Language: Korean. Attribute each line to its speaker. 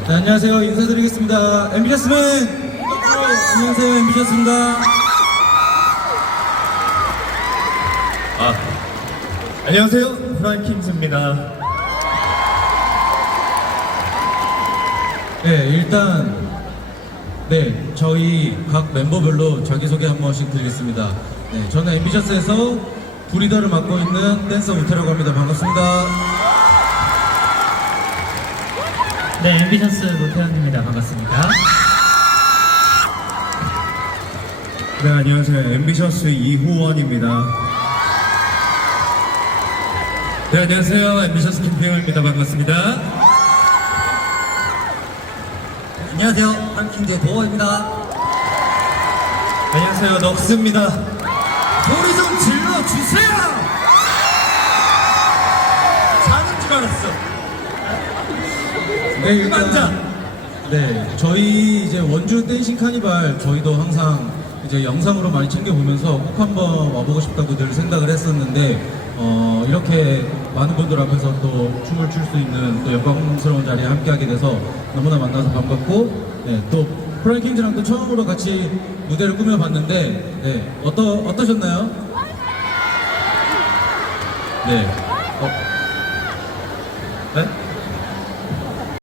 Speaker 1: 네, 안녕하세요. 인사드리겠습니다. 앰비셔스맨! 안녕하세요. 앰비셔스입니다.
Speaker 2: 안녕하세요. 프라이킹스입니다.
Speaker 1: 네, 일단 저희 각 멤버별로 자기소개 한 번씩 드리겠습니다. 네, 저는 앰비셔스에서 브리더를 맡고 있는 댄서 우태라고 합니다. 반갑습니다.
Speaker 3: 네, 앰비셔스 노태현입니다. 반갑습니다.
Speaker 2: 네, 안녕하세요. 앰비셔스 이호원입니다. 네, 안녕하세요. 앰비셔스 김태형입니다. 반갑습니다.
Speaker 1: 안녕하세요. 프라이킹즈의 도어입니다.
Speaker 2: 안녕하세요. 넉스입니다.
Speaker 1: 소리 좀 질러주세요!
Speaker 2: 자는 줄 알았어.
Speaker 1: 네, 일단 저희 이제 원주 댄싱 카니발 저희도 항상 이제 영상으로 많이 챙겨보면서 꼭 한번 와보고 싶다고 늘 생각을 했었는데 이렇게 많은 분들 앞에서 또 춤을 출 수 있는 또 영광스러운 자리에 함께하게 돼서 너무나 만나서 반갑고 또 프라이킹즈랑 또 처음으로 같이 무대를 꾸며봤는데 어떠셨나요? 네.